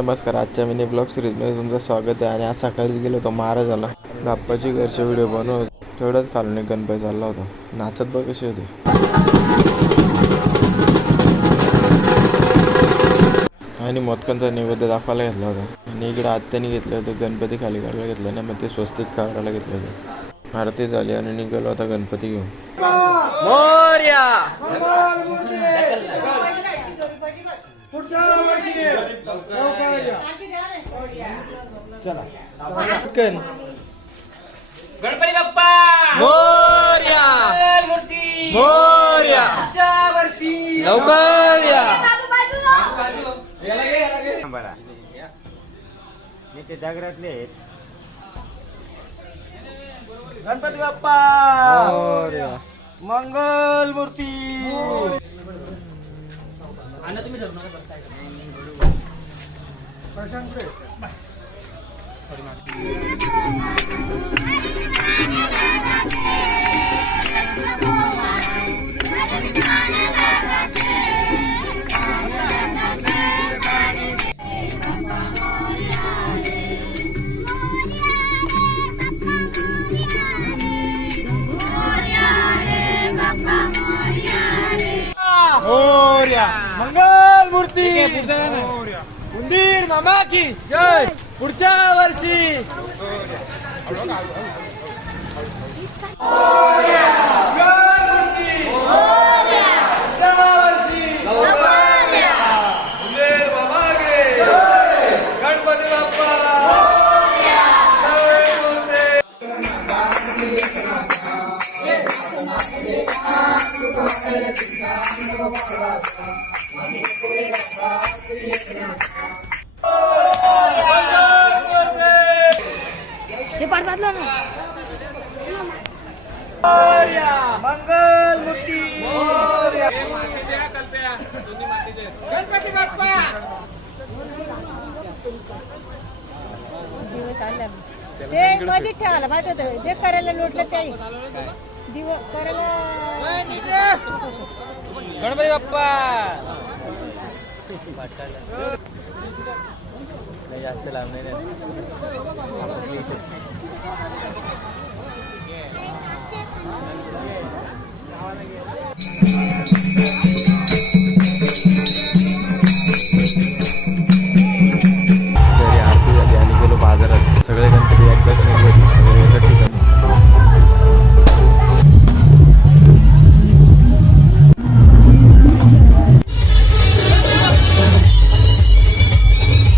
नमस्कार. आजच्या mini blog सिरीजमध्ये तुमचं स्वागत आहे. आणि आज सकाळी गेलो होतो महाराजाला बाप्पाची घरचे व्हिडिओ बनवत. तेवढ्याच खालून एक गणपती चालला होता. नाचत बघ कशी होती. आणि मोदकांचा नैवेद्य दाखवायला घेतला होता. आणि इकडे आत्याने घेतले होते गणपती खाली काढायला घेतले ना, मग ते स्वस्तिक काढायला घेतले होते. आरती झाली आणि निघालो होता गणपती घेऊन. मोरया गणपती बाप्पा मोरया मूर्ती मोरया वर्षी लवकर या. ते जागरातले गणपती बाप्पा मंगल मूर्ती. मोरया मंगल मूर्ती उंदीर मामा की जय. पुढच्या वर्षी गणपती बाप्पा मंगल मूर्ती गणपती बाप्पा. ते मध्ये ठेवायला माहिती होतं. जे करायला लोटलं त्याही करायला. गणपती बाप्पा जास्त लांब नाही.